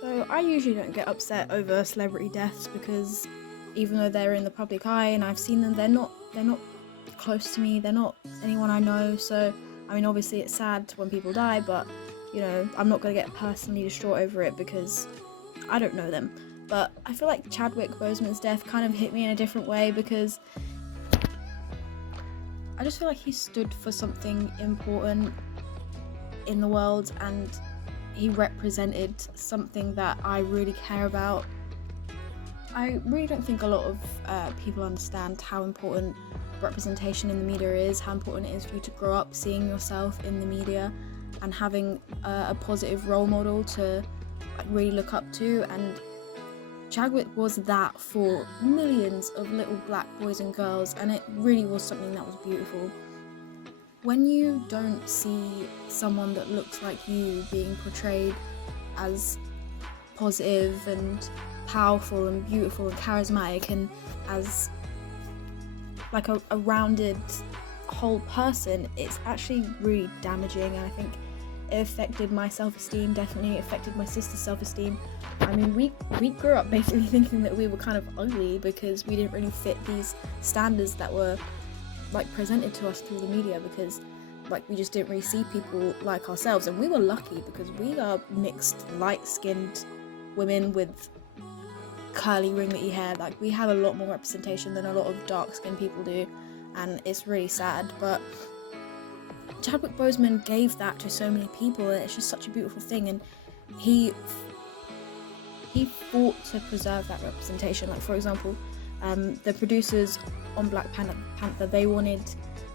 So I usually don't get upset over celebrity deaths because even though they're in the public eye and I've seen them, they're not close to me. They're not anyone I know. So I mean, obviously it's sad when people die, but I'm not gonna get personally distraught over it because I don't know them. But I feel like Chadwick Boseman's death kind of hit me in a different way because I just feel like he stood for something important in the world and he represented something that I really care about. I really don't think a lot of people understand how important representation in the media is, how important it is for you to grow up seeing yourself in the media and having a positive role model to really look up to. And Chadwick was that for millions of little black boys and girls, and it really was something that was beautiful. When you don't see someone that looks like you being portrayed as positive and powerful and beautiful and charismatic and as like a rounded whole person, it's actually really damaging, and I think it affected my self-esteem. Definitely affected my sister's self-esteem. I mean, we grew up basically thinking that we were kind of ugly because we didn't really fit these standards that were presented to us through the media, because we just didn't really see people like ourselves. And we were lucky because we are mixed light-skinned women with curly ringlety hair. We have a lot more representation than a lot of dark-skinned people do, and it's really sad. But Chadwick Boseman gave that to so many people, and it's just such a beautiful thing. And he fought to preserve that representation. For example, the producers on Black Panther, they wanted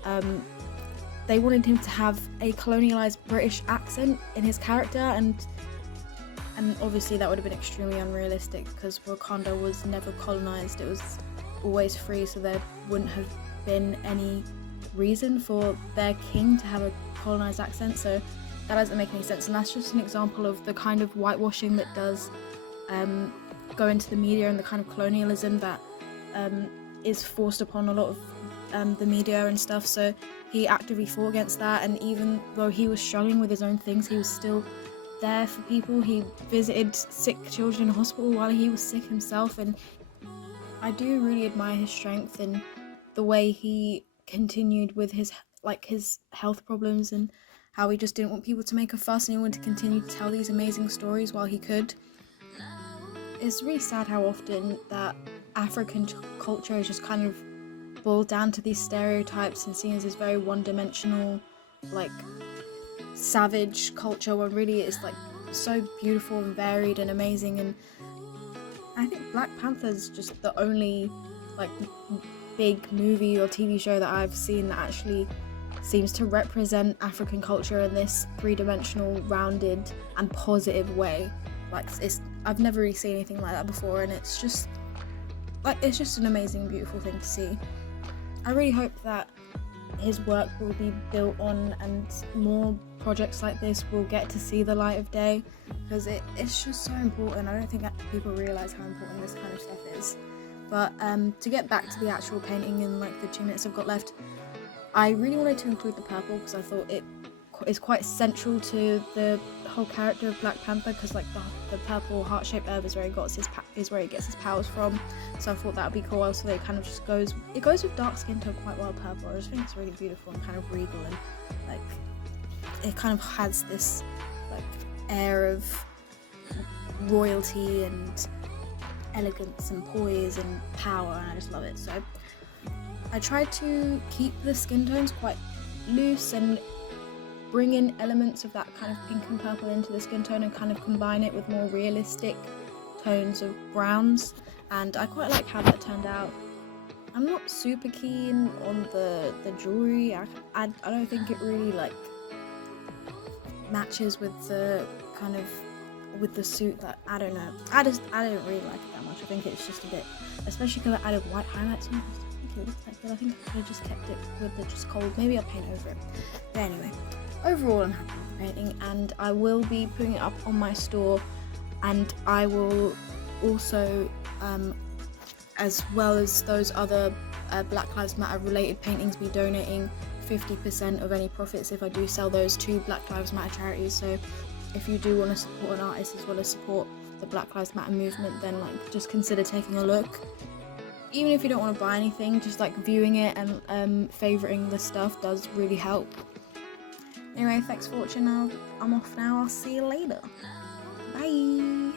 him to have a colonialized British accent in his character, and obviously that would have been extremely unrealistic because Wakanda was never colonized. It was always free, so there wouldn't have been any reason for their king to have a colonized accent, so that doesn't make any sense. And that's just an example of the kind of whitewashing that does go into the media and the kind of colonialism that is forced upon a lot of the media and stuff. So he actively fought against that, and even though he was struggling with his own things, he was still there for people. He visited sick children in hospital while he was sick himself, and I do really admire his strength and the way he continued with his health problems and how he just didn't want people to make a fuss, and he wanted to continue to tell these amazing stories while he could. It's really sad how often that African culture is just kind of boiled down to these stereotypes and seen as this very one-dimensional, savage culture, when really it's so beautiful and varied and amazing. And I think Black Panther is just the only big movie or TV show that I've seen that actually seems to represent African culture in this three-dimensional, rounded and positive way. I've never really seen anything like that before, and it's just an amazing, beautiful thing to see. I really hope that his work will be built on and more projects like this will get to see the light of day, because it's just so important. I don't think that people realise how important this kind of stuff is. But to get back to the actual painting in the 2 minutes I've got left, I really wanted to include the purple because I thought it is quite central to the whole character of Black Panther, because the purple heart-shaped herb is where he gets his powers from. So I thought that would be cool. Also, it kind of just goes with dark skin tone quite well, purple. I just think it's really beautiful and kind of regal, and it kind of has this air of royalty and elegance and poise and power, and I just love it. So I tried to keep the skin tones quite loose and bring in elements of that kind of pink and purple into the skin tone and kind of combine it with more realistic tones of browns, and I quite like how that turned out. I'm not super keen on the jewelry. I don't think it really matches with the kind of with the suit. That I don't know. I didn't really like it that much. I think it's just a bit, especially because I added white highlights on it. I think it looks like that. I think I could have just kept it with the just cold. Maybe I'll paint over it. But anyway, overall I'm happy with the painting, and I will be putting it up on my store, and I will also as well as those other Black Lives Matter related paintings, be donating 50% of any profits if I do sell those to Black Lives Matter charities. So if you do want to support an artist as well as support the Black Lives Matter movement, then like just consider taking a look. Even if you don't want to buy anything, just like viewing it and favoriting the stuff does really help. Anyway, thanks for watching. I'm off now. I'll see you later. Bye.